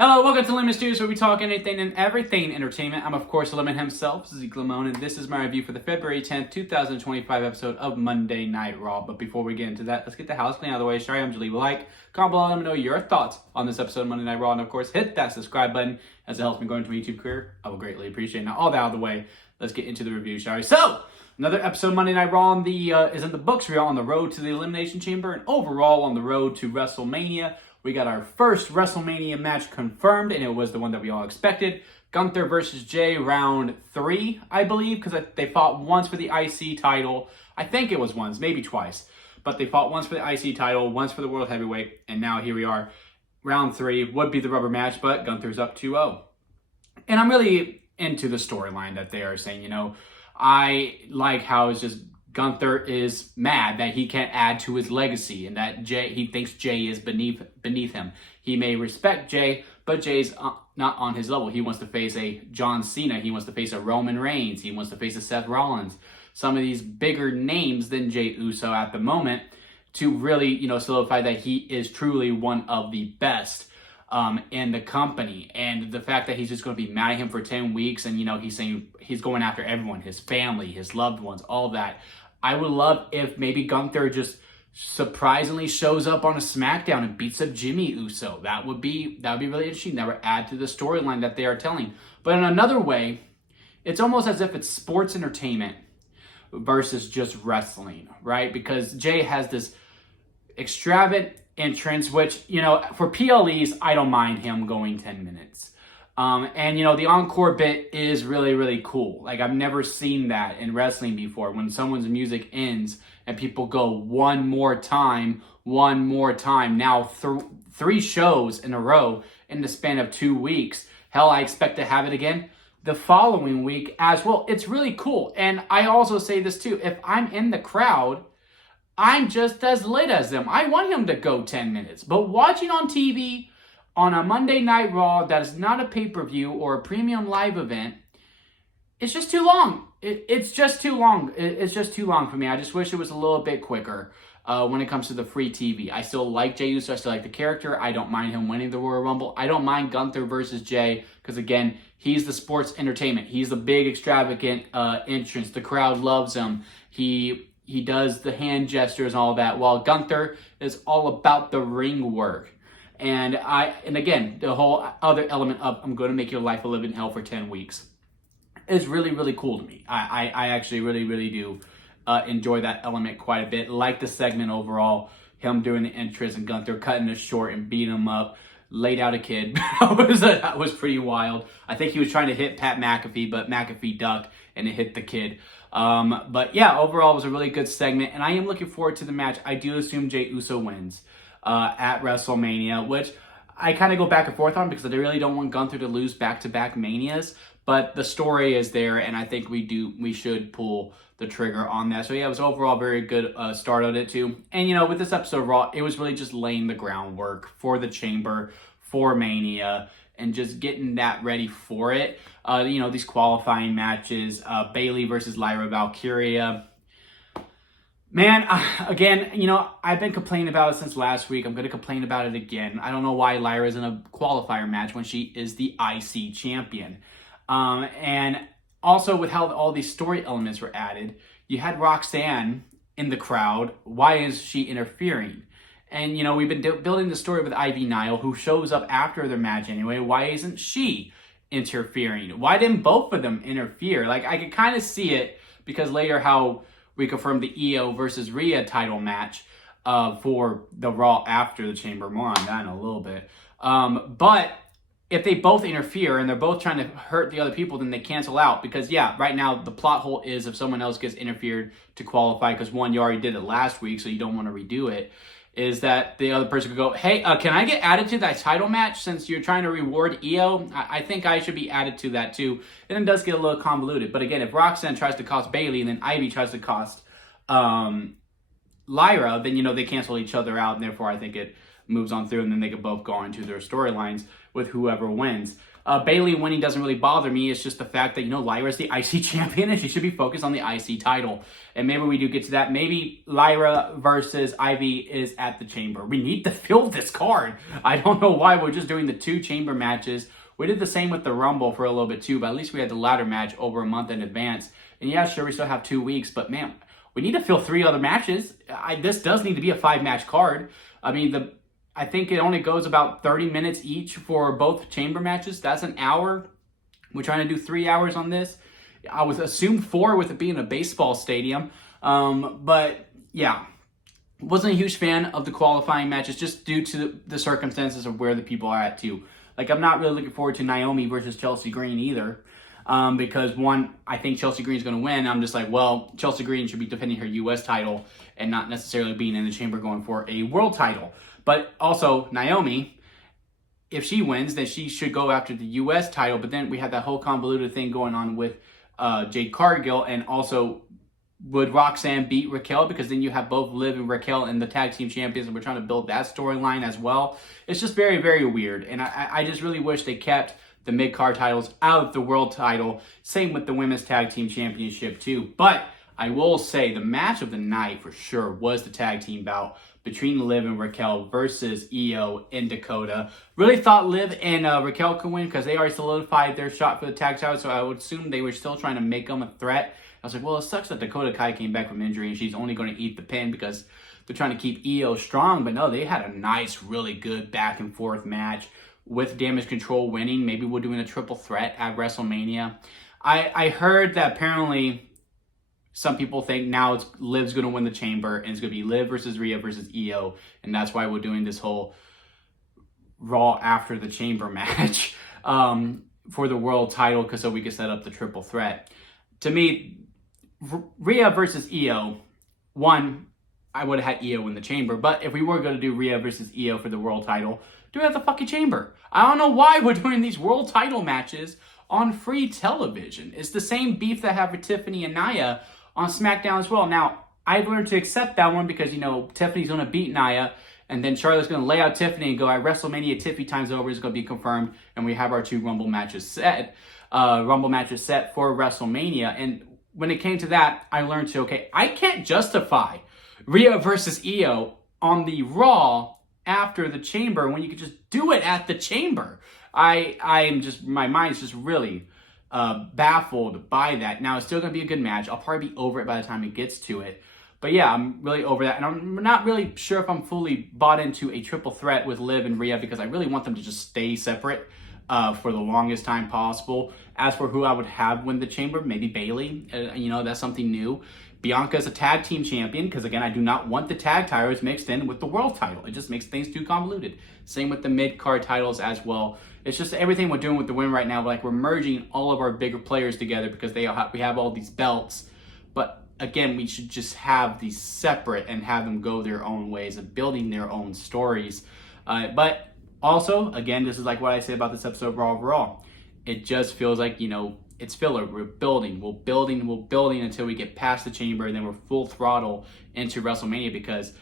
Hello, welcome to Lemon Studios, where we talk anything and everything entertainment. I'm, of course, Lemon himself, Zeke Lemon, and this is my review for the February 10th, 2025 episode of Monday Night Raw. But before we get into that, let's get the house clean out of the way. Sorry, I'm leave a like, comment below, let me know your thoughts on this episode of Monday Night Raw, and of course, hit that subscribe button as it helps me grow into my YouTube career. I will greatly appreciate it. Now, all that out of the way, let's get into the review, shall we? So, another episode of Monday Night Raw is in the books. We are on the road to the Elimination Chamber and overall on the road to Wrestlemania. We got our first Wrestlemania match confirmed, and it was the one that we all expected. Gunther versus Jay, round 3, I believe, because they fought once for the IC title. I think it was once, maybe twice. But they fought once for the IC title, once for the World Heavyweight, and now here we are. Round 3 would be the rubber match, but Gunther's up 2-0. And I'm really into the storyline that they are saying, I like how it's just Gunther is mad that he can't add to his legacy and that he thinks Jay is beneath him. He may respect Jay, but Jay's not on his level. He wants to face a John Cena. He wants to face a Roman Reigns. He wants to face a Seth Rollins. Some of these bigger names than Jay Uso at the moment to really, solidify that he is truly one of the best in the company. And the fact that he's just going to be mad at him for 10 weeks and, he's saying he's going after everyone, his family, his loved ones, all that. I would love if maybe Gunther just surprisingly shows up on a SmackDown and beats up Jimmy Uso. That would be really interesting. That would add to the storyline that they are telling. But in another way, it's almost as if it's sports entertainment versus just wrestling, right? Because Jay has this extravagant entrance, which, for PLEs, I don't mind him going 10 minutes. And the encore bit is really, really cool. Like, I've never seen that in wrestling before. When someone's music ends and people go one more time. Now, 3 shows in a row in the span of 2 weeks. Hell, I expect to have it again the following week as well. It's really cool. And I also say this too. If I'm in the crowd, I'm just as lit as them. I want him to go 10 minutes. But watching on TV on a Monday Night Raw that is not a pay-per-view or a premium live event, it's just too long. It's just too long. It's just too long for me. I just wish it was a little bit quicker when it comes to the free TV. I still like Jey Uso. I still like the character. I don't mind him winning the Royal Rumble. I don't mind Gunther versus Jay because, again, he's the sports entertainment. He's the big, extravagant entrance. The crowd loves him. He does the hand gestures and all that, while Gunther is all about the ring work. And again, the whole other element of I'm going to make your life a living hell for 10 weeks is really, really cool to me. I actually really, really do enjoy that element quite a bit. Like the segment overall, him doing the entrance and Gunther cutting it short and beating him up, laid out a kid. That was pretty wild. I think he was trying to hit Pat McAfee, but McAfee ducked and it hit the kid. But yeah, overall it was a really good segment, and I am looking forward to the match. I do assume Jey Uso wins at WrestleMania, which I kind of go back and forth on because I really don't want Gunther to lose back-to-back Manias, but the story is there, and I think we should pull the trigger on that. So yeah, it was overall a very good start on it too. And with this episode of Raw, it was really just laying the groundwork for the Chamber, for Mania, and just getting that ready for it. These qualifying matches, Bayley versus Lyra Valkyria. Man, again, I've been complaining about it since last week. I'm going to complain about it again. I don't know why Lyra's in a qualifier match when she is the IC champion. And also with how all these story elements were added, you had Roxanne in the crowd. Why is she interfering? And, we've been building the story with Ivy Nile, who shows up after their match anyway. Why isn't she interfering? Why didn't both of them interfere? Like, I could kind of see it because later how we confirmed the Io versus Rhea title match for the Raw after the Chamber. More on that in a little bit. But if they both interfere and they're both trying to hurt the other people, then they cancel out. Because, yeah, right now the plot hole is if someone else gets interfered to qualify, because one, you already did it last week, so you don't want to redo it, is that the other person could go, hey, can I get added to that title match since you're trying to reward Io? I think I should be added to that too. And it does get a little convoluted. But again, if Roxanne tries to cost Bayley and then Ivy tries to cost Lyra, then, they cancel each other out. And therefore, I think it moves on through, and then they could both go on into their storylines with whoever wins. Bayley winning doesn't really bother me. It's just the fact that, Lyra's the IC champion and she should be focused on the IC title. And maybe we do get to that. Maybe Lyra versus Ivy is at the Chamber. We need to fill this card. I don't know why we're just doing the 2 Chamber matches. We did the same with the Rumble for a little bit too, but at least we had the ladder match over a month in advance. And yeah, sure, we still have 2 weeks, but man, we need to fill 3 other matches. This does need to be a 5-match card. I think it only goes about 30 minutes each for both chamber matches. That's an hour. We're trying to do 3 hours on this. I would assume 4 with it being a baseball stadium. But yeah, wasn't a huge fan of the qualifying matches just due to the circumstances of where the people are at too. I'm not really looking forward to Naomi versus Chelsea Green either. Because one, I think Chelsea Green is going to win. I'm just like, well, Chelsea Green should be defending her U.S. title and not necessarily being in the chamber going for a world title. But also, Naomi, if she wins, then she should go after the U.S. title. But then we have that whole convoluted thing going on with Jade Cargill. And also, would Roxanne beat Raquel? Because then you have both Liv and Raquel in the tag team champions. And we're trying to build that storyline as well. It's just very, very weird. And I just really wish they kept the mid-card titles out of the world title. Same with the women's tag team championship too. But I will say the match of the night for sure was the tag team bout between Liv and Raquel versus Io and Dakota. Really thought Liv and Raquel could win because they already solidified their shot for the tag title, so I would assume they were still trying to make them a threat. I was like, well, it sucks that Dakota Kai came back from injury and she's only going to eat the pin because they're trying to keep Io strong. But no, they had a nice, really good back and forth match with Damage Control winning. Maybe we're doing a triple threat at WrestleMania. I heard that apparently some people think now it's Liv's going to win the chamber and it's going to be Liv versus Rhea versus Io. And that's why we're doing this whole Raw after the chamber match for the world title so we can set up the triple threat. To me, Rhea versus Io, one, I would have had Io in the chamber. But if we were going to do Rhea versus Io for the world title, do it at the fucking chamber. I don't know why we're doing these world title matches on free television. It's the same beef that I have with Tiffany and Nia on SmackDown as well. Now, I've learned to accept that one because, Tiffany's going to beat Nia, and then Charlotte's going to lay out Tiffany and go, at WrestleMania, Tiffany time's over, is going to be confirmed, and we have our 2 Rumble matches set for WrestleMania. And when it came to that, I learned to, I can't justify Rhea versus Io on the Raw after the chamber when you could just do it at the chamber. My mind's just really baffled by that. Now, it's still going to be a good match. I'll probably be over it by the time it gets to it. But yeah, I'm really over that. And I'm not really sure if I'm fully bought into a triple threat with Liv and Rhea because I really want them to just stay separate for the longest time possible. As for who I would have win the chamber, maybe Bayley. That's something new. Bianca's a tag team champion because, again, I do not want the tag titles mixed in with the world title. It just makes things too convoluted. Same with the mid-card titles as well. It's just everything we're doing with the women right now. We're merging all of our bigger players together because we have all these belts. But, again, we should just have these separate and have them go their own ways of building their own stories. But also, again, this is like what I say about this episode of Raw overall. It just feels like, it's filler. We're building until we get past the chamber, and then we're full throttle into WrestleMania. Because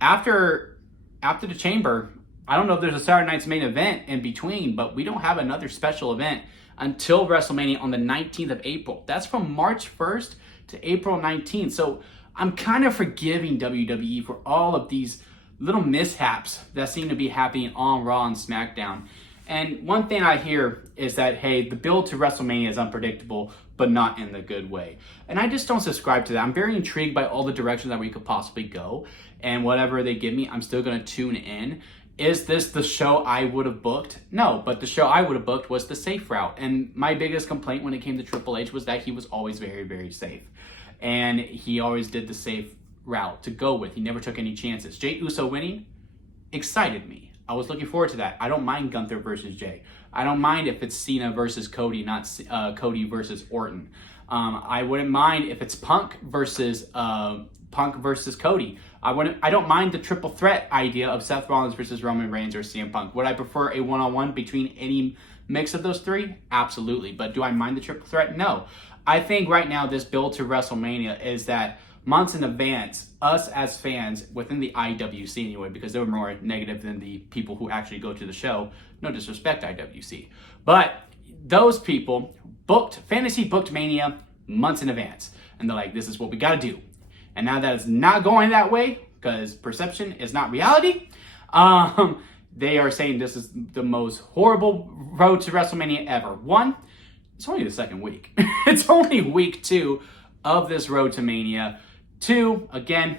after the chamber, I don't know if there's a Saturday Night's Main Event in between, but we don't have another special event until WrestleMania on the 19th of April. That's from March 1st to April 19th. So I'm kind of forgiving WWE for all of these little mishaps that seem to be happening on Raw and SmackDown. And one thing I hear is that, hey, the build to WrestleMania is unpredictable, but not in the good way. And I just don't subscribe to that. I'm very intrigued by all the directions that we could possibly go. And whatever they give me, I'm still going to tune in. Is this the show I would have booked? No, but the show I would have booked was the safe route. And my biggest complaint when it came to Triple H was that he was always very, very safe. And he always did the safe route to go with. He never took any chances. Jey Uso winning excited me. I was looking forward to that. I don't mind Gunther versus Jey. I don't mind if it's Cena versus Cody, not Cody versus Orton. I wouldn't mind if it's Punk versus Cody. I don't mind the triple threat idea of Seth Rollins versus Roman Reigns or CM Punk. Would I prefer a one-on-one between any mix of those three? Absolutely. But do I mind the triple threat? No. I think right now this build to WrestleMania is that months in advance, us as fans within the IWC anyway, because they were more negative than the people who actually go to the show. No disrespect, IWC. But those people fantasy booked Mania months in advance. And they're like, this is what we got to do. And now that it's not going that way, because perception is not reality, they are saying this is the most horrible road to WrestleMania ever. One, it's only the second week. It's only week 2 of this road to Mania. 2, again,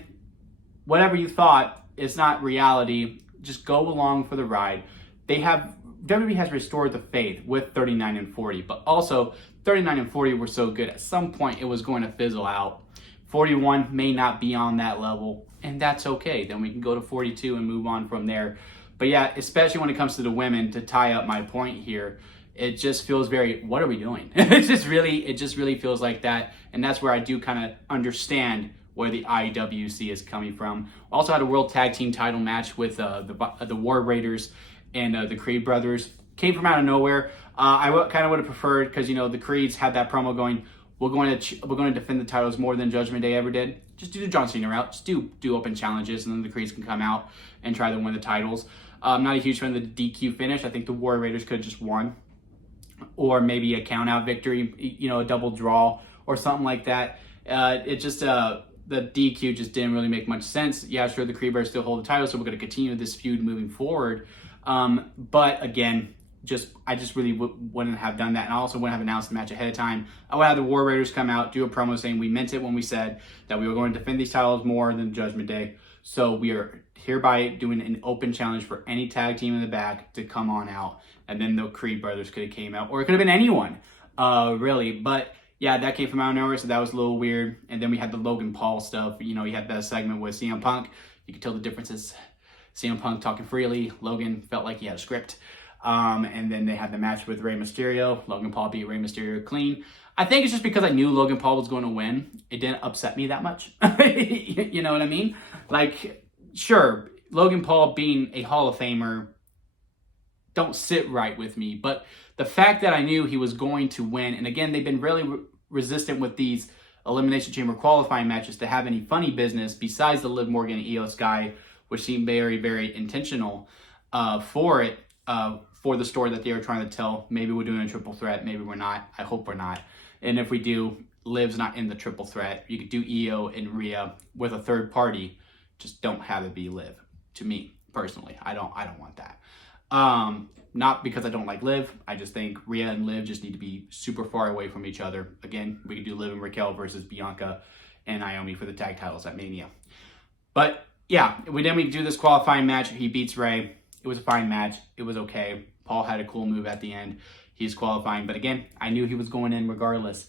whatever you thought is not reality. Just go along for the ride. WWE has restored the faith with 39 and 40, but also 39 and 40 were so good. At some point, it was going to fizzle out. 41 may not be on that level, and that's okay. Then we can go to 42 and move on from there. But yeah, especially when it comes to the women, to tie up my point here, it just feels very, what are we doing? It just really feels like that. And that's where I do kind of understand where the IWC is coming from. Also had a World Tag Team title match with the War Raiders and the Creed brothers. Came from out of nowhere. I kind of would have preferred, because, you know, the Creeds had that promo going, we're going to defend the titles more than Judgment Day ever did. Just do the John Cena route. Just do open challenges, and then the Creeds can come out and try to win the titles. I'm not a huge fan of the DQ finish. I think the War Raiders could have just won. Or maybe a count-out victory, you know, a double draw or something like that. The DQ just didn't really make much sense. Yeah, sure, the Creed brothers still hold the title, so we're going to continue this feud moving forward. But again, I just really wouldn't have done that. And I also wouldn't have announced the match ahead of time. I would have the War Raiders come out, do a promo saying we meant it when we said that we were going to defend these titles more than Judgment Day. So we are hereby doing an open challenge for any tag team in the back to come on out. And then the Creed brothers could have came out, or it could have been anyone, really. But yeah, that came from out of nowhere, so that was a little weird. And then we had the Logan Paul stuff. You know, you had that segment with CM Punk. You could tell the differences. CM Punk talking freely. Logan felt like he had a script. And then they had the match with Rey Mysterio. Logan Paul beat Rey Mysterio clean. I think it's just because I knew Logan Paul was going to win. It didn't upset me that much. You know what I mean? Like, sure, Logan Paul being a Hall of Famer don't sit right with me. But the fact that I knew he was going to win, and again, they've been really resistant with these Elimination Chamber qualifying matches to have any funny business besides the Liv Morgan EOS guy, which seemed very, very intentional for the story that they were trying to tell. Maybe we're doing a triple threat. Maybe we're not. I hope we're not. And if we do, Liv's not in the triple threat. You could do EO and Rhea with a third party. Just don't have it be Liv. To me, personally, I don't want that. Not because I don't like Liv. I just think Rhea and Liv just need to be super far away from each other. Again, we could do Liv and Raquel versus Bianca and Naomi for the tag titles at Mania. But yeah, we do this qualifying match. He beats Rey. It was a fine match. It was okay. Paul had a cool move at the end. He's qualifying. But again, I knew he was going in regardless.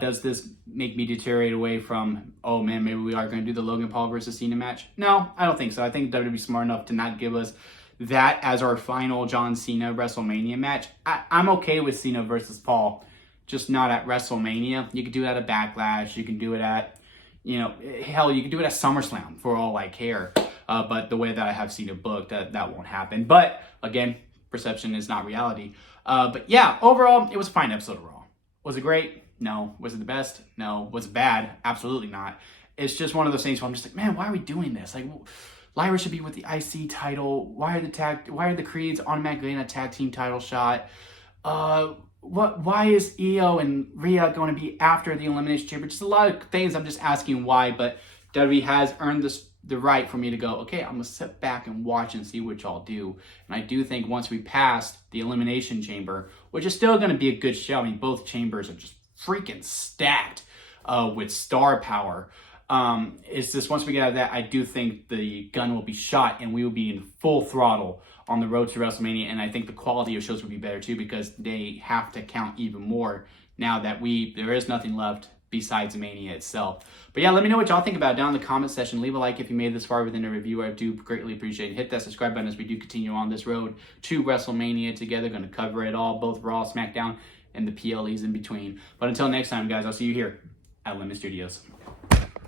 Does this make me deteriorate away from, oh man, maybe we are going to do the Logan Paul versus Cena match? No, I don't think so. I think WWE is smart enough to not give us that as our final John Cena WrestleMania match. I'm okay with Cena versus Paul, just not at WrestleMania. You could do it at a Backlash. You can do it at, you know, hell, you can do it at SummerSlam for all I care. But the way that I have Cena booked, that won't happen. But again, perception is not reality. But yeah, overall, it was a fine episode of Raw. Was it great? No. Was it the best? No. Was it bad? Absolutely not. It's just one of those things where I'm just like, man, why are we doing this? Like, Lyra should be with the IC title. Why are the Creeds automatically in a tag team title shot? Why is Io and Rhea going to be after the Elimination Chamber? Just a lot of things I'm just asking why, but WWE has earned the right for me to go, okay, I'm going to sit back and watch and see what y'all do. And I do think once we pass the Elimination Chamber, which is still going to be a good show. I mean, both chambers are just freaking stacked with star power. It's just once we get out of that, I do think the gun will be shot and we will be in full throttle on the road to WrestleMania. And I think the quality of shows will be better too, because they have to count even more now that there is nothing left besides Mania itself. But yeah, let me know what y'all think about it down in the comment section. Leave a like if you made it this far within the review. I do greatly appreciate it. Hit that subscribe button as we do continue on this road to WrestleMania together. Going to cover it all, both Raw, SmackDown, and the PLEs in between. But until next time, guys, I'll see you here at Lemon Studios.